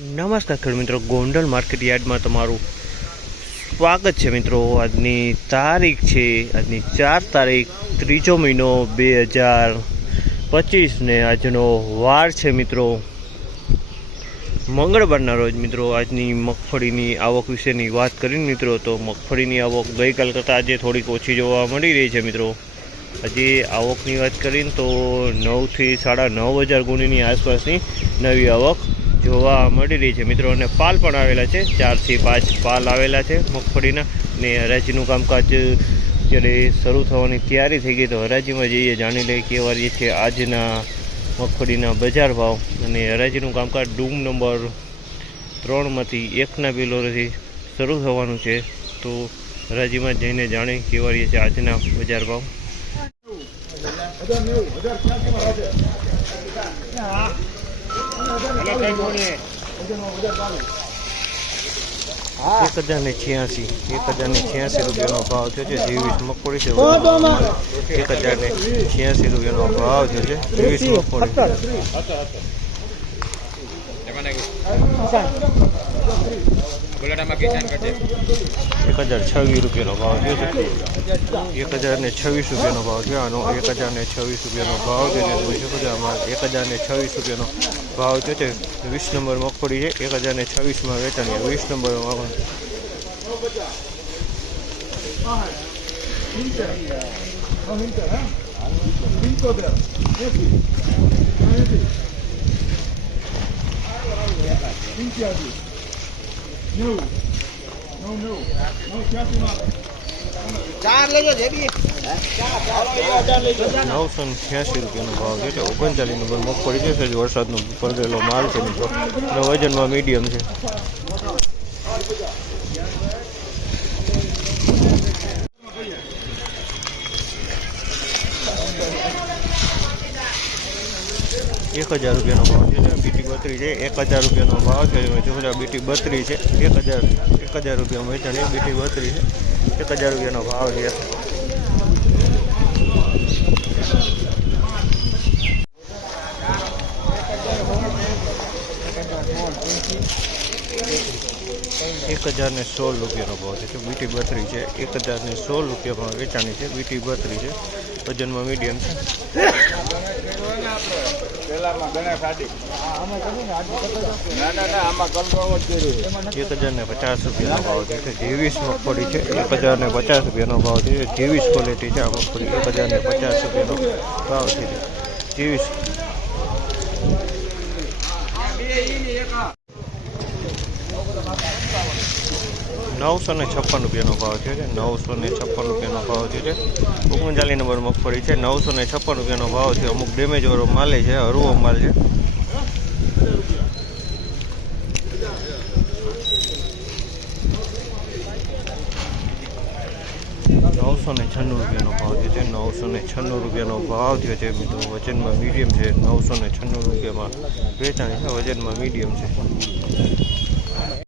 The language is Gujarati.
નમસ્કાર ખેડૂત મિત્રો, ગોંડલ માર્કેટ યાર્ડમાં તમારું સ્વાગત છે મિત્રો. આજની તારીખ છે, આજની ચાર તારીખ, ત્રીજો મહિનો બે હજાર પચીસને આજનો વાર છે મિત્રો. મંગળવારના રોજ મિત્રો, આજની મગફળીની આવક વિશેની વાત કરીને મિત્રો, તો મગફળીની આવક ગઈકાલ કરતાં આજે થોડીક ઓછી જોવા મળી રહી છે મિત્રો. આજે આવકની વાત કરીને તો નવથી સાડા નવ હજાર ગુણીની આસપાસની નવી આવક જોવા મળી રહી છે. મિત્રો, અને પાલ પણ આવેલા છે. ચારથી પાંચ પાલ આવેલા છે મગફળીના. ને હરાજીનું કામકાજ જ્યારે શરૂ થવાની તૈયારી થઈ ગઈ, તો હરાજીમાં જઈએ, જાણી લઈએ કેવા રહી છે આજના મગફળીના બજાર ભાવ અને હરાજીનું કામકાજ ડૂમ નંબર ત્રણમાંથી એકના બિલોરથી શરૂ થવાનું છે. તો હરાજીમાં જઈને જાણી કેવા રહી છે આજના બજાર ભાવ. એક હજાર ને છ્યાસી એક હજાર ને છ્યાસી રૂપિયાનો ભાવ થયો છે. ત્રેવીસ મગફળી છે. એક હજાર ને છ્યાસી રૂપિયાનો ભાવ થયો છે. જેવીસ મગફળી. એક હજાર છવ્વીસ રૂપિયાનો ભાવ થયો છે એક હજાર ને છવ્વીસ રૂપિયાનો ભાવ થયો આનો એક હજાર ને છવ્વીસ રૂપિયાનો ભાવ થયો છે જોઈ શકો છો આમાં એક હજાર ને છવ્વીસ રૂપિયાનો ભાવ થયો છે વીસ નંબર મગફળી છે એક હજાર ને છવ્વીસમાં વેચાણી વીસ નંબરમાં ચાર લેજો જેબી નવસો છ્યાસી રૂપિયાનો ભાવ છે એટલે ઓગણચાલીસ નંબર મગફળી છે વરસાદનો પડેલો માલ છે વજનમાં મીડિયમ છે. એક હજાર રૂપિયાનો ભાવ છે, બીટી બત્રી છે, એક હજાર રૂપિયાનો ભાવ છે, જો બીટી બત્રી છે, એક હજાર એક હજાર રૂપિયા વેચાણી બીટી બત્રી છે, એક હજાર રૂપિયાનો ભાવ છે. એક હજારને સોળ રૂપિયાનો ભાવ છે. બીટી બત્રી છે. એક હજારને સો રૂપિયામાં વેચાણી છે. બીટી બત્રી છે. વજનમાં મીડિયમ છે. એક હજાર ને પચાસ રૂપિયાનો ભાવ છે. જેવીસ મગફળી છે. એક હજાર ને પચાસ રૂપિયાનો ભાવ છે. જેવીસ ક્વોલિટી છે આ મગફળી. એક હજાર ને પચાસ રૂપિયાનો ભાવ છે. જેવીસ નવસો ને છપ્પન રૂપિયાનો ભાવ છે. નવસો ને છપ્પન રૂપિયાનો ભાવ છે. ઓગણચાલીસ નંબર મગફળી છે. નવસો ને છપ્પન રૂપિયાનો ભાવ છે અમુક ડેમેજ વાળો માલે છે હરવો માલ છે. નવસો ને છન્નું રૂપિયાનો ભાવ થયો છે. નવસો ને છન્નું રૂપિયાનો ભાવ થયો છે મિત્રો. વજનમાં મીડિયમ છે. નવસો ને છન્નું રૂપિયામાં વેચાણ છે. વજનમાં મીડિયમ છે.